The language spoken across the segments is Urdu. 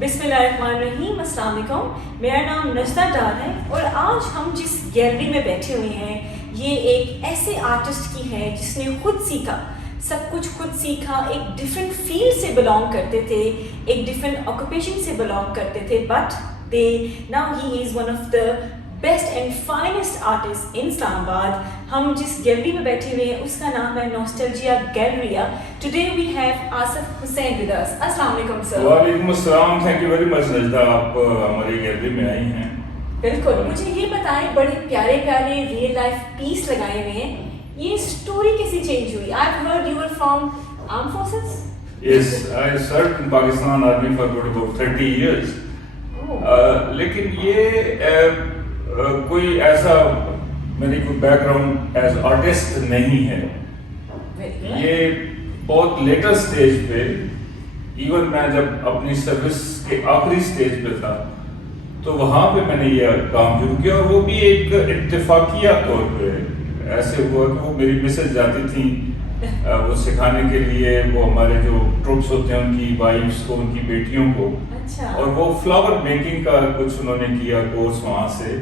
بسم اللہ الرحمن الرحیم. السلام علیکم. میرا نام نجدہ ڈار ہے اور آج ہم جس گیلری میں بیٹھے ہوئے ہیں یہ ایک ایسے آرٹسٹ کی ہے جس نے خود سیکھا, سب کچھ خود سیکھا. ایک ڈفرینٹ فیلڈ سے بلانگ کرتے تھے, ایک ڈفرینٹ آکوپیشن سے بلانگ کرتے تھے, but now he is one of the best and finest artist in Islamabad. ہم جس گیلری میں بیٹھے ہوئے ہیں اس کا نام ہے nostalgia galleria. Today we have Asif Hussain with us. السلام علیکم سر. وعلیکم السلام. Thank you very much Najda, آپ ہماری گیلری میں آئی ہیں. بالکل. مجھے یہ بتائیں, بڑے پیارے پیارے ریئل لائف پیس لگائے ہوئے ہیں, یہ اسٹوری کیسے چینج ہوئی؟ I've heard you were from armed forces. Yes, I served in Pakistan Army for about 30 years. لیکن یہ کوئی ایسا میری کوئی بیک گراؤنڈ ایز آرٹسٹ نہیں ہے. یہ بہت لیٹر سٹیج پہ, ایون میں جب اپنی سروس کے آخری سٹیج پہ تھا تو وہاں پہ میں نے یہ کام شروع کیا, اور وہ بھی ایک اتفاقیہ طور پہ ایسے ہوا کہ وہ میری مسز جاتی تھیں وہ سکھانے کے لیے, وہ ہمارے جو ٹروپس ہوتے ہیں ان کی وائفس کو, ان کی بیٹیوں کو, اور وہ فلاور میکنگ کا کچھ انہوں نے کیا کورس وہاں سے.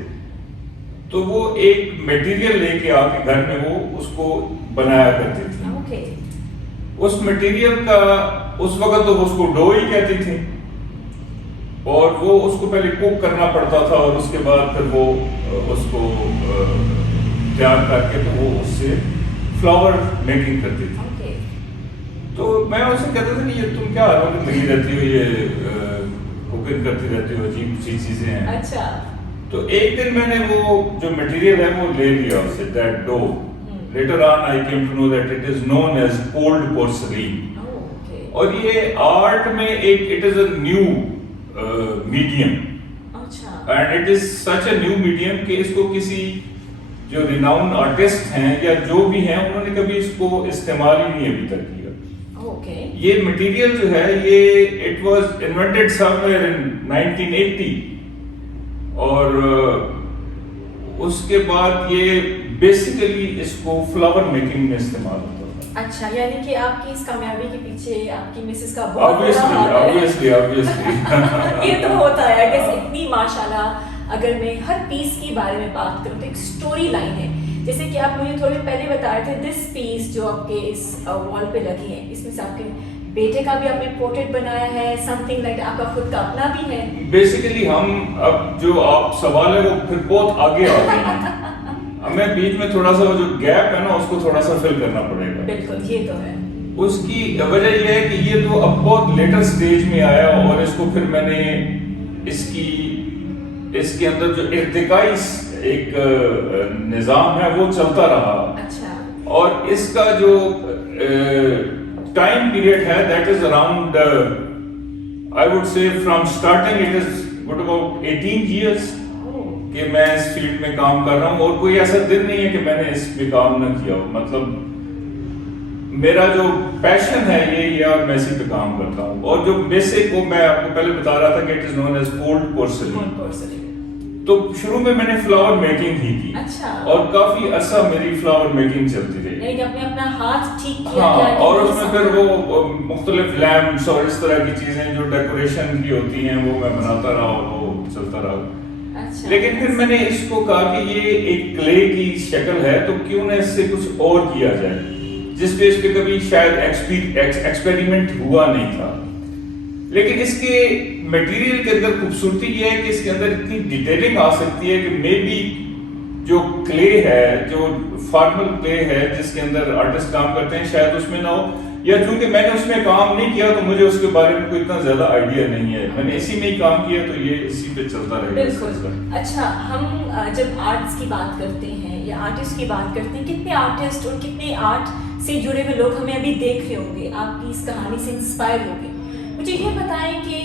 تو وہ ایک میٹیریل لے کے آ کے گھر میں وہ اس کو بنایا کرتی تھی. اس میٹیریل کا اس وقت تو اس کو ڈو ہی کہتی تھی, اور وہ اس کو پہلے کوک کرنا پڑتا تھا اور اس کے بعد پھر وہ اس کو تیار کر کے تو وہ اس سے فلاور میکنگ کرتی تھی. تو میں اسے کہتا تھا کہ یہ تم کیا حرکت لگی رہتی ہو, یہ کوکنگ کرتی رہتی ہو, عجیب سی چیزیں ہیں. تو ایک دن میں نے وہ جو مٹیریل ہے وہ لے لیا اس سے, that do. Later on I came to know that it is known as called porcelain. اور یہ آرٹ میں ایک it is a new medium, and it is such a new medium کہ اس کو کسی جو ریناؤنڈ آرٹسٹ ہیں یا جو بھی ہیں انہوں نے کبھی اس کو استعمال ہی نہیں ابھی تک کیا. یہ مٹیریل جو ہے یہ it was invented somewhere in 1980, اور اس کے بعد یہ بیسیکلی اس کو فلاور میکنگ میں استعمال ہوتا تھا. اچھا, یعنی کہ آپ کی اس کامیابی کے پیچھے آپ کی مسز کا بہت بڑا ہاتھ ہے. یہ تو ہوتا ہے کہ اتنی ماشاءاللہ. اگر میں ہر پیس کے بارے میں بات کروں تو ایک سٹوری لائن ہے. جیسے کہ آپ مجھے تھوڑے پہلے بتا رہے تھے دس پیس جو آپ کے اس وال پہ لگی ہے, اس میں سے آپ کے بیٹے کا بھی آپ نے پورٹریٹ بنایا ہے, سم تھنگ لائک آپ کا خود کا اپنا بھی ہے. بیسیکلی ہم اب جو آپ سوال ہے وہ پھر بہت آگے آ گئے ہیں, ہمیں بیچ میں تھوڑا سا وہ جو گیپ ہے نا اس کو تھوڑا سا فل کرنا پڑے گا. بالکل, یہ تو ہے. اس کی وجہ یہ ہے کہ یہ تو اب بہت لیٹر سٹیج میں آیا, اور اس کو پھر میں نے اس کے اندر جو ارتقائی ایک نظام ہے وہ چلتا رہا. اور اس کا جو ٹائم پیریڈ ہے that is around I would say from starting it is good about 18 years کہ میں اس فیلڈ میں کام کر رہا ہوں, اور کوئی ایسا دن نہیں ہے کہ میں نے اس پہ کام نہ کیا ہو. مطلب میرا جو پیشن ہے یہ اور میں اسی پہ کام کرتا ہوں. اور جو بیسک وہ میں آپ کو پہلے بتا رہا تھا کہ it is known as called porcelain. تو شروع میں نے فلاور میکنگ ہی کی, اور کافی عرصہ میری فلاور میکنگ چلتی رہی. اپنا ہاتھ ٹھیک کیا. اور اس میں پھر وہ مختلف لیمپس اور اس طرح کی چیزیں جو ڈیکوریشن کی ہوتی ہیں وہ میں بناتا رہا اور وہ چلتا رہا. لیکن پھر میں نے اس کو کہا کہ یہ ایک کلے کی شکل ہے تو کیوں نہ اس سے کچھ اور کیا جائے, جس پہ اس پہ کبھی شاید ایکسپیریمنٹ ہوا نہیں تھا. لیکن اس کے میٹیریل کے اندر خوبصورتی یہ ہے کہ اس کے اندر اتنی ڈیٹیلنگ آ سکتی ہے کہ مے بی جو کلے ہے, جو فارمل کلے ہے جس کے اندر آرٹسٹ کام کرتے ہیں, شاید اس میں نہ ہو, یا چونکہ میں نے اس میں کام نہیں کیا تو مجھے اس کے بارے میں کوئی اتنا زیادہ آئیڈیا نہیں ہے. میں نے اسی میں ہی کام کیا تو یہ اسی پہ چلتا رہے گا. بالکل. اچھا, ہم جب آرٹس کی بات کرتے ہیں یا آرٹسٹ کی بات کرتے ہیں, کتنے آرٹسٹ اور کتنے آرٹ سے جڑے ہوئے لوگ ہمیں ابھی دیکھ رہے ہوں گے, آپ کی اس کہانی سے انسپائر ہوں گے. مجھے یہ بتائیں کہ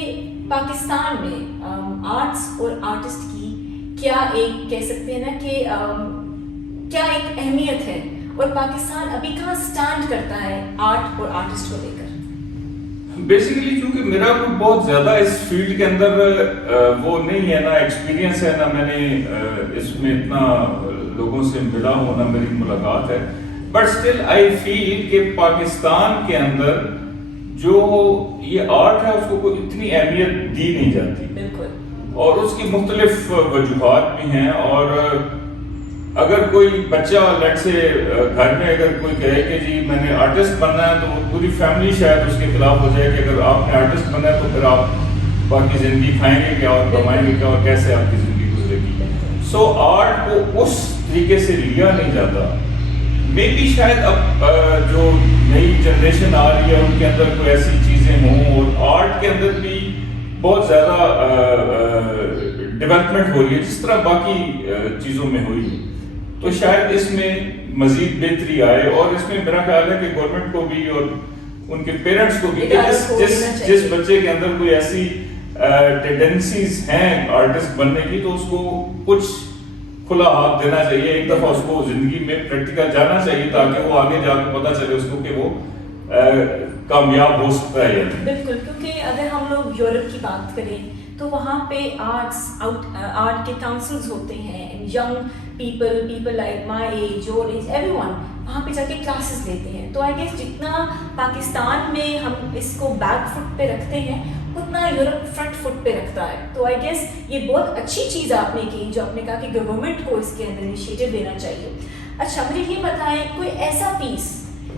پاکستان میں آرٹس اور آرٹسٹ کی کیا ایک کہہ سکتے ہیں نا کہ کیا ایک اہمیت ہے, اور پاکستان ابھی کہاں سٹینڈ کرتا ہے آرٹ اور آرٹسٹ کو لے کر؟ بیسیکلی چونکہ میرا کوئی بہت زیادہ اس فیلڈ کے اندر وہ نہیں ہے, نا ایکسپیرینس ہے, نہ میں نے اس میں اتنا لوگوں سے ملا ہوں, نہ میری ملاقات ہے. بٹ اسٹل آئی فیل کہ پاکستان کے اندر جو یہ آرٹ ہے اس کو کوئی اتنی اہمیت دی نہیں جاتی. بالکل. اور اس کی مختلف وجوہات بھی ہیں. اور اگر کوئی بچہ لیٹ سے گھر میں اگر کوئی کہے کہ جی میں نے آرٹسٹ بننا ہے تو پوری فیملی شاید اس کے خلاف ہو جائے کہ اگر آپ نے آرٹسٹ بننا ہے تو پھر آپ باقی زندگی کھائیں گے کیا اور کمائیں گے کیا اور کیسے آپ کی زندگی گزرے گی. سو آرٹ کو اس طریقے سے لیا نہیں جاتا. مے بی شاید اب جو نئی جنریشن آ رہی ہے ان کے اندر کوئی ایسی چیزیں ہوں اور آرٹ کے اندر بھی بہت زیادہ ڈیولپمنٹ ہو رہی ہے جس طرح باقی چیزوں میں ہوئی ہے. تو شاید اس میں مزید بہتری آئے. اور اس میں میرا خیال ہے کہ گورنمنٹ کو بھی اور ان کے پیرنٹس کو بھی کہ جس بچے کے اندر کوئی ایسی ٹینڈنسیز ہیں آرٹسٹ بننے کی تو اس کو کچھ کھلا ہاتھ دینا چاہیے. ایک دفعہ اس کو زندگی میں پریکٹیکل جانا چاہیے تاکہ وہ آگے جا کے پتہ چلے اس کو کہ وہ کامیاب ہو سکتا ہے. بالکل. کیونکہ اگر ہم لوگ یورپ کی بات کریں تو وہاں پہ آرٹ کے کاؤنسلز ہوتے ہیں. Young people like my age your age every one وہاں پہ جا کے کلاسز لیتے ہیں. تو آئی گیس جتنا پاکستان میں ہم اس کو بیک فٹ پہ رکھتے ہیں اتنا یورپ فرنٹ فٹ پہ رکھتا ہے. تو آئی گیس یہ بہت اچھی چیز آپ نے کی جو آپ نے کہا کہ گورنمنٹ کو اس کے اندر انیشیٹو لینا چاہیے. اچھا مجھے یہ بتائیں کوئی ایسا پیس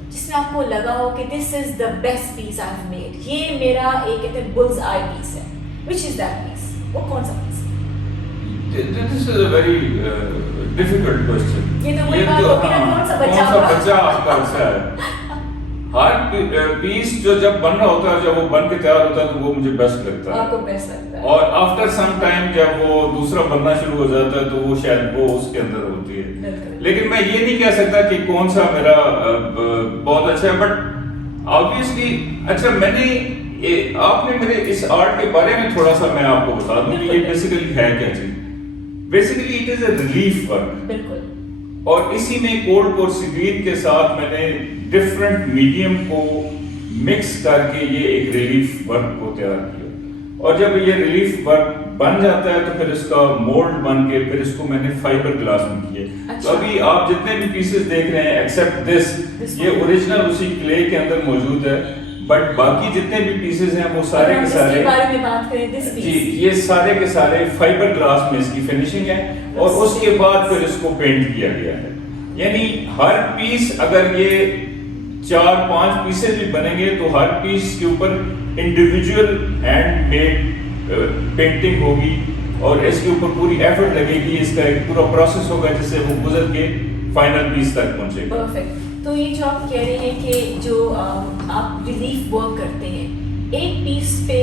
جس میں آپ کو لگا ہو کہ this is the best piece I have made, یہ میرا ایک کہتے ہیں بلز آئی پیس ہے, وچ از دیٹ پیس, وہ کون سا پیس؟ This is a very difficult question. یہ تو وہی بات ہوگی نا کون سا بچہ آپ کا اچھا ہے. ہر پیس جو جب بن رہا ہوتا ہے جب وہ بن کے تیار ہوتا ہے تو وہ مجھے بیسٹ لگتا ہے. آپ کو بیسٹ لگتا ہے. اور آفٹر سم ٹائم جب وہ دوسرا بننا شروع ہو جاتا ہے تو وہ شاید وہ اس کے اندر ہوتی ہے. لیکن میں یہ نہیں کہہ سکتا کہ کون سا میرا بہت اچھا ہے. بٹ آبویسلی اچھا میں نے آپ نے میرے اس آرٹ کے بارے میں تھوڑا سا میں آپ کو بتا دوں کہ یہ بیسیکلی ہے کیا چیز. Basically it is a relief work. بالکل. اور اسی میں کولڈ پورسیگرین کے ساتھ میں نے ڈفرینٹ میڈیم کو مکس کر کے یہ ایک ریلیف ورک کو تیار کیا. اور جب یہ ریلیف ورک بن جاتا ہے تو پھر اس کا مولڈ بن کے پھر اس کو میں نے فائبر گلاس میں کیا. تو ابھی آپ جتنے بھی پیسز دیکھ رہے ہیں ایکسپٹ دس یہ اوریجنل اسی کلے کے اندر موجود ہے. بٹ باقی جتنے بھی پیسز ہیں وہ سارے کے سارے جی یہ سارے کے سارے فائبر گلاس میں اس کی فنیشنگ ہے. اور اس کے بعد پھر اس کو پینٹ کیا گیا ہے. یعنی ہر پیس اگر یہ 4-5 پیسز بھی بنیں گے تو ہر پیس کے اوپر انڈیویجول ہینڈ میڈ پینٹنگ ہوگی اور اس کے اوپر پوری ایفرٹ لگے گی. اس کا ایک پورا پروسیس ہوگا جس سے وہ گزر کے فائنل پیس تک پہنچے گا. پرفیکٹ. تو یہ جو آپ کہہ رہے ہیں کہ جو آپ ریلیف ورک کرتے ہیں ایک پیس پہ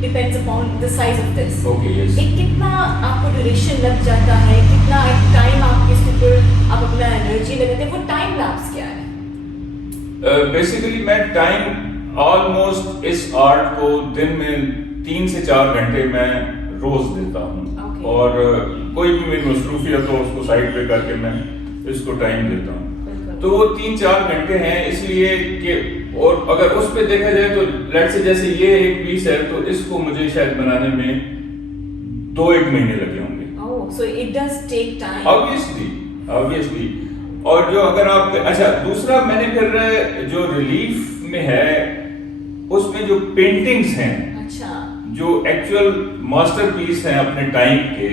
depends upon the size of this. ایک کتنا آپ کو ڈیوریشن لگ جاتا ہے, کتنا ٹائم آپ اس کے اوپر آپ اپنا انرجی لگاتے ہیں, وہ ٹائم لیپس کیا ہے؟ بیسیکلی میں ٹائم آلموسٹ اس آرٹ کو دن میں 3 سے 4 گھنٹے میں روز دیتا ہوں. اور کوئی بھی میری مصروفیت ہو اس کو سائڈ پہ کر کے میں اس کو ٹائم دیتا ہوں. تو وہ 3-4 گھنٹے ہیں اس لیے کہ اور اگر اس پہ دیکھا جائے تو لیٹ سے جیسے یہ ایک پیس ہے تو اس کو مجھے شاید بنانے میں 2-1 مہینے لگے ہوں گے. So it does take time. Obviously. اور جو اگر آپ اچھا دوسرا میں نے پھر جو ریلیف میں ہے اس میں جو پینٹنگز ہیں جو ایکچوئل ماسٹر پیس ہیں اپنے ٹائم کے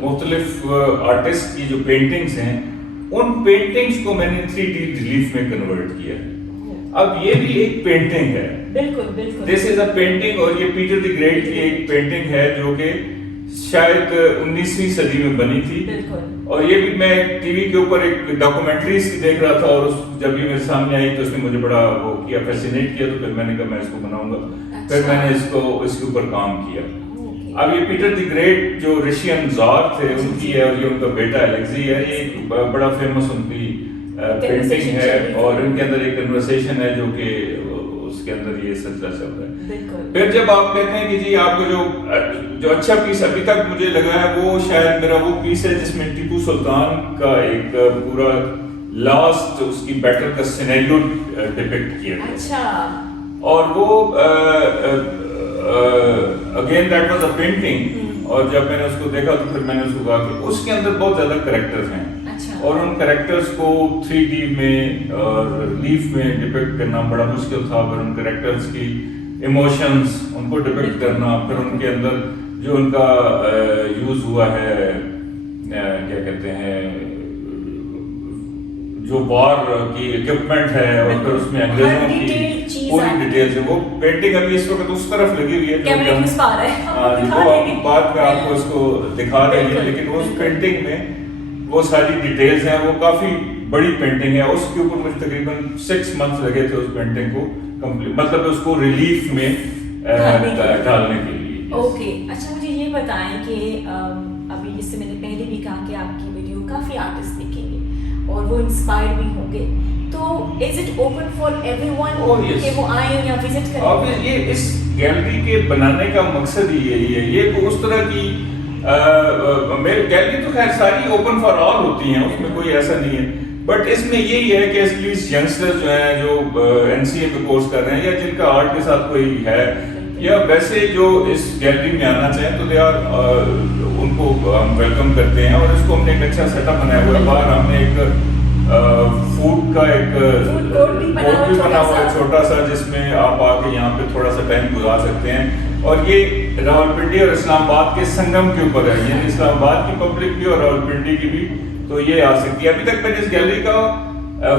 مختلف آرٹسٹ کی جو پینٹنگز ہیں ان پینٹنگز کو میں نے 3D ریلیف میں کنورٹ کیا. اب یہ بھی ایک پینٹنگ ہے. بالکل. دس از اے پینٹنگ اور یہ پیٹر دی گریٹ کی ایک پینٹنگ ہے جو کہ شاید 19ویں صدی میں بنی تھی. اور یہ بھی میں ٹی وی کے اوپر ایک ڈاکومنٹریز کی دیکھ رہا تھا اور جب یہ میرے سامنے آئی تو اس نے مجھے بڑا وہ کیا فیسینیٹ کیا. تو پھر میں نے کہا میں اس کو بناؤں گا. پھر میں نے اس کے اوپر کام کیا. اب یہ پیٹر دی گریٹ جو رشین زار تھے ان کی ہے اور یہ ان کا بیٹا الیگزی ہے. یہ ایک بڑا فیمس ان کی پینٹنگ ہے اور ان کے اندر ایک کنورسیشن ہے جو کہ اس کے اندر یہ سلسلہ چل رہا ہے. پھر جب آپ کہتے ہیں کہ جی آپ کو جو اچھا پیس ابھی تک مجھے لگا ہے وہ شاید میرا وہ پیس ہے جس میں ٹیپو سلطان کا ایک پورا لاسٹ اس کی بیٹل کا سینیریو ڈپکٹ کیا گیا. اور وہ again that was a painting. اور جب میں نے اس کو دیکھا تو پھر میں نے اس کو کہا کہ اس کے اندر بہت زیادہ کریکٹرز ہیں اچھا. اور ان کریکٹرز کو 3D میں اور ریلیف میں ڈپکٹ کرنا بڑا مشکل تھا. پھر ان کریکٹرز کی ایموشنز ان کو ڈپکٹ کرنا, پھر ان کے اندر جو ان کا یوز ہوا ہے کیا کہتے ہیں جو وار کی اکوپمنٹ ہے, اور پھر اس میں انگریزوں کی پوری ڈیٹیلز ہے. وہ پینٹنگ ابھی اس وقت اس طرف لگی ہوئی ہے جو بعد میں آپ کو اس کو دکھا دیں گے, لیکن اس پینٹنگ میں وہ ساری ڈیٹیلز ہیں. وہ کافی بڑی پینٹنگ ہے, اس کے اوپر مجھے تقریباً 6 months لگے تھے اس پینٹنگ کو کمپلیٹ, مطلب اس کو ریلیف میں ڈالنے کے لیے. اوکے, اچھا مجھے یہ بتائیں کہ ابھی جس سے میں نے پہلے بھی کہا کہ آپ کی ویڈیو کافی آرٹسٹ دیکھیں گے اور وہ انسپائر بھی ہوں گے, تو is it open for every one کہ وہ آئیں یا وزٹ کریں؟ یہ اس گیلری کے بنانے کا مقصد ہی یہی ہے. یہ کوئی اس طرح کی میری گیلری تو خیر ساری اوپن فار آل ہوتی ہیں, اس میں کوئی ایسا نہیں ہے, بٹ اس میں یہی ہے کہ ایٹ لیسٹ ینگسٹر جو ہیں جو NCA پہ کورس کر رہے ہیں یا جن کا آرٹ کے ساتھ کوئی ہے یا ویسے جو اس گیلری میں آنا چاہیں تو دے آر ان کو ہم ویلکم کرتے ہیں. اور اس کو ہم نے ایک اچھا سیٹ اپ بنایا ہوا ہے. باہر ہم نے ایک فوڈ کا ایک کورٹ بھی بنا ہوا ہے چھوٹا سا, جس میں آپ آ کے یہاں پہ تھوڑا سا ٹائم گزار سکتے ہیں. اور یہ راولپنڈی اور اسلام آباد کے سنگم کے اوپر ہے, یعنی اسلام آباد کی پبلک بھی اور راولپنڈی کی بھی تو یہ آ سکتی ہے. ابھی تک میں نے اس گیلری کا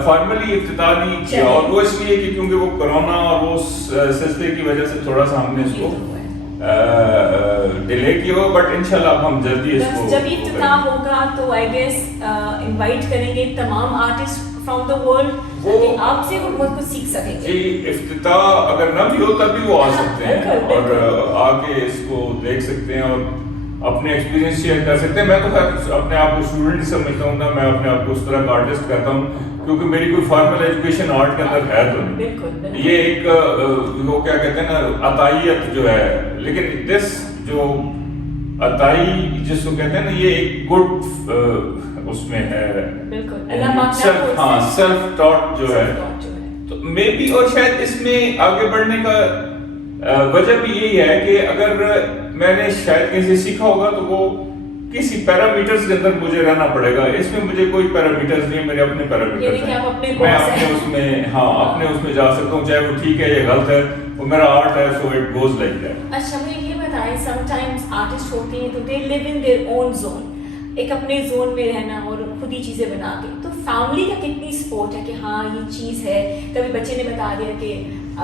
فارملی افتتاح نہیں کیا, اور وہ اس لیے کہ کیونکہ وہ کرونا اور وہ سلسلے کی وجہ سے تھوڑا سا ہم نے اس کو ڈیلے کیا ہوا, بٹ انشاءاللہ اب ہم جلدی اس کو جب افتتاح ہوگا تو آئی گیس انوائٹ کریں گے تمام آرٹسٹ فرام دا ورلڈ تاکہ آپ سے وہ بہت کچھ سیکھ سکیں گے. جی, افتتاح اگر نہ بھی ہو تب بھی وہ آ سکتے ہیں اور آ کے اس کو دیکھ سکتے ہیں اور اپنے ایکسپیرینس شیئر کر سکتے ہیں. میں تو خیر اپنے آپ کو اسٹوڈنٹ سمجھتا ہوں نا, میں اپنے آپ کو اس طرح کا آرٹسٹ کہتا ہوں کیونکہ میری کوئی فارمل ایجوکیشن آرٹ کے اندر ہے تو نہیں. یہ ایک وہ کیا کہتے ہیں نا عطائیت جو ہے, لیکن دس جو عطائی جس کو کہتے ہیں نا یہ ایک گڈ اس میں ہے سیلف ٹاٹ جو ہے, تو مے بی اور شاید اس میں آگے بڑھنے کا وجہ بھی یہی ہے کہ اگر میں نے شاید کہیں سے سیکھا ہوگا تو وہ کسی پیرامیٹرز کے اندر مجھے رہنا پڑے گا. اس میں مجھے کوئی پیرامیٹرز نہیں, میرے اپنے پیرامیٹرز ہیں, میں اپنے اس میں اپنے اس میں جا سکتا ہوں, چاہے وہ ٹھیک ہے یا غلط ہے, وہ میرا آرٹ ہے, so it goes like that. اچھا مجھے یہ بتائیں, سم ٹائمز آرٹسٹ ہوتے ہیں تو دے لیو ان دیئر اون زون, ایک اپنے زون میں رہنا اور خود ہی چیزیں بنا کے, تو فیملی کا کتنی سپورٹ ہے کہ ہاں یہ چیز ہے, کبھی بچے نے بتا دیا کہ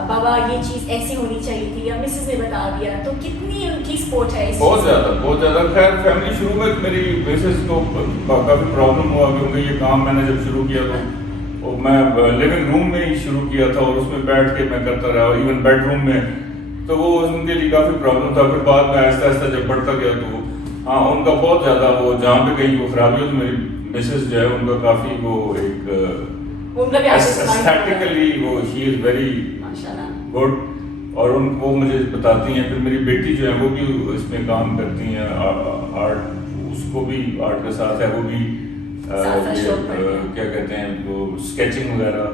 بابا یہ چیز ایسی ہونی چاہیے تھی, یا مسز نے بتا دیا, تو کتنی ان کی سپورٹ ہے؟ بہت زیادہ. خیر فیملی شروع میں میری مسز کو کافی پرابلم ہوا کیونکہ یہ کام میں نے جب شروع کیا تو میں لیونگ روم میں ہی شروع کیا تھا اور اس میں بیٹھ کے میں کرتا رہا, اور ایون بیڈ روم میں, تو وہ ان کے لیے کافی پرابلم تھا. پھر بعد میں آہستہ آہستہ جب بڑھتا گیا تو ہاں ان کا بہت زیادہ وہ جہاں پہ کہیں وہ خرابی ہو تو میری مسز جو ہے ان کا کافی وہ ایک ایستھیٹیکلی وہ شی از ویری گڈ, اور ان کو مجھے بتاتی ہیں. پھر میری بیٹی جو ہے وہ بھی اس میں کام کرتی ہیں آرٹ, اس کو بھی آرٹ کے ساتھ ہے, وہ بھی کیا کہتے ہیں وہ اسکیچنگ وغیرہ.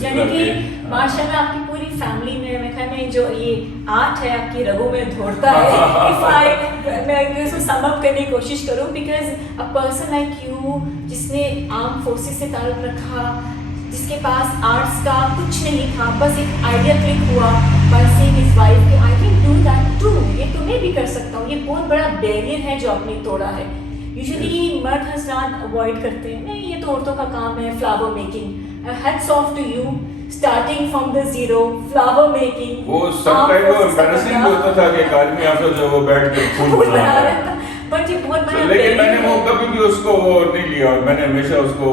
یعنی کہ ماشاء اللہ آپ کی پوری فیملی میں خیال میں جو یہ آرٹ ہے آپ کی رگوں میں دوڑتا ہے. میں اس کو سم اپ کرنے کی کوشش کروں, because a person like you جس نے آرم فورسز سے تعلق رکھا, جس کے پاس آرٹس کا کچھ نہیں تھا, بس ایک آئیڈیا کلک ہوا بائی سیئنگ ہز وائف کہ I can do that too, یہ تو میں بھی کر سکتا ہوں. یہ بہت بڑا بیریئر ہے جو آپ نے توڑا ہے. یوزلی مرد حضرات اوائڈ کرتے ہیں, نہیں یہ تو عورتوں کا کام ہے flower making. Hats of two you, starting from the zero, flower making. وہ سب ٹائم وہ امبیرسنگ ہوتا تھا کہ ایک آدمی آپ جو وہ بیٹھ کے پھول بنا رہا تھا, بٹ یہ بہت بڑا, لیکن میں نے وہ کبھی بھی اس کو وہ نہیں لیا, اور میں نے ہمیشہ اس کو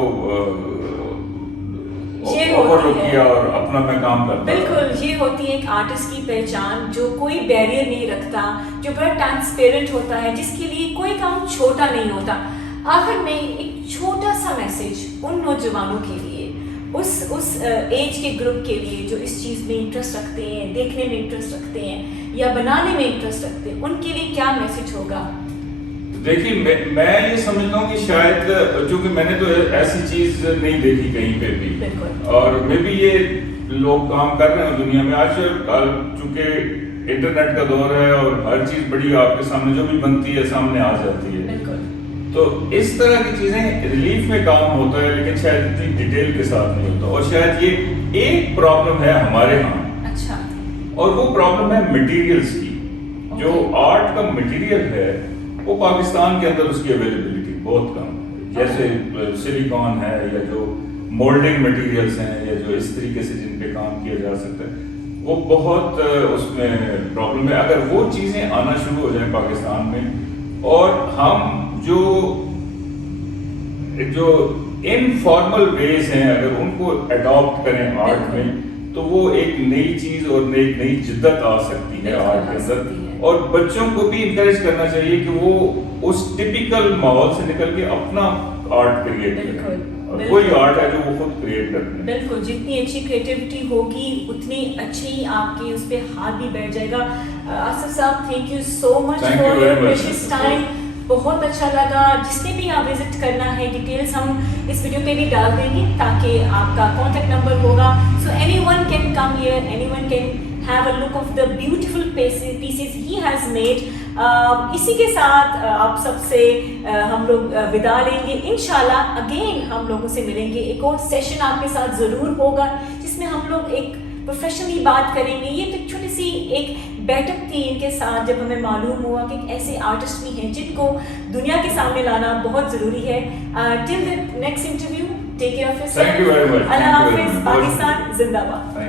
کیا اور اپنا میں کام کرتا. بالکل, یہ ہوتی ہے ایک آرٹسٹ کی پہچان جو کوئی بیریئر نہیں رکھتا, جو بڑا ٹرانسپیرنٹ ہوتا ہے, جس کے لیے کوئی کام چھوٹا نہیں ہوتا. آخر میں ایک چھوٹا سا میسج ان نوجوانوں کے لیے, اس ایج کے گروپ کے لیے جو اس چیز میں انٹرسٹ رکھتے ہیں, دیکھنے میں انٹرسٹ رکھتے ہیں یا بنانے میں انٹرسٹ رکھتے ہیں, ان کے لیے کیا میسج ہوگا؟ دیکھیے میں یہ سمجھتا ہوں کہ شاید چونکہ میں نے تو ایسی چیز نہیں دیکھی کہیں پہ بھی, اور میں بھی یہ لوگ کام کر رہے ہیں دنیا میں آج, چونکہ انٹرنیٹ کا دور ہے اور ہر چیز بڑی آپ کے سامنے جو بھی بنتی ہے سامنے آ جاتی ہے, تو اس طرح کی چیزیں ریلیف میں کام ہوتا ہے لیکن شاید اتنی ڈیٹیل کے ساتھ نہیں ہوتا. اور شاید یہ ایک پرابلم ہے ہمارے ہاں. اچھا. اور وہ پرابلم ہے مٹیریلز کی. جو آرٹ کا مٹیریل ہے وہ پاکستان کے اندر اس کی اویلیبلٹی بہت کم ہے. جیسے سلیکان ہے یا جو مولڈنگ مٹیریلز ہیں یا جو اس طریقے سے جن پہ کام کیا جا سکتا ہے وہ بہت اس میں پرابلم ہے. اگر وہ چیزیں آنا شروع ہو جائیں پاکستان میں اور ہم جو انفارمل ویز ہیں اگر ان کو اڈاپٹ کریں آرٹ میں تو وہ ایک نئی چیز اور ایک نئی جدت آ سکتی ہے آرٹ کے اندر. اور بچوں کو بھی انکریج کرنا چاہیے کہ وہ اس ٹپیکل ماحول سے نکل کے اپنا آرٹ کریٹ کریں. کوئی آرٹ ہے جو وہ خود کریٹ کرتے ہیں. بالکل, جتنی اچھی کریٹیوٹی ہوگی اتنی اچھی آپ کی اس پہ ہاتھ بھی بیٹھ جائے گا. آصف صاحب thank you so much for your precious time. بہت اچھا لگا. جس نے بھی آپ وزٹ کرنا ہے ڈیٹیلز ہم اس ویڈیو پہ بھی ڈال دیں گے تاکہ آپ کا کانٹیکٹ نمبر ہوگا. So any one can come here, any one can have a look of the beautiful pieces he has made. اسی کے ساتھ آپ سب سے ہم لوگ ودا لیں گے. انشاءاللہ اگین ہم لوگوں سے ملیں گے. ایک اور سیشن آپ کے ساتھ ضرور ہوگا جس میں ہم لوگ ایک پروفیشنلی بات کریں گے. یہ تو چھوٹی سی ایک بیٹھک تھی ان کے ساتھ جب ہمیں معلوم ہوا کہ ایسے آرٹسٹ بھی ہیں جن کو دنیا کے سامنے لانا بہت ضروری ہے. Till the next interview, take care of yourself. اللہ حافظ. پاکستان زندہ باد.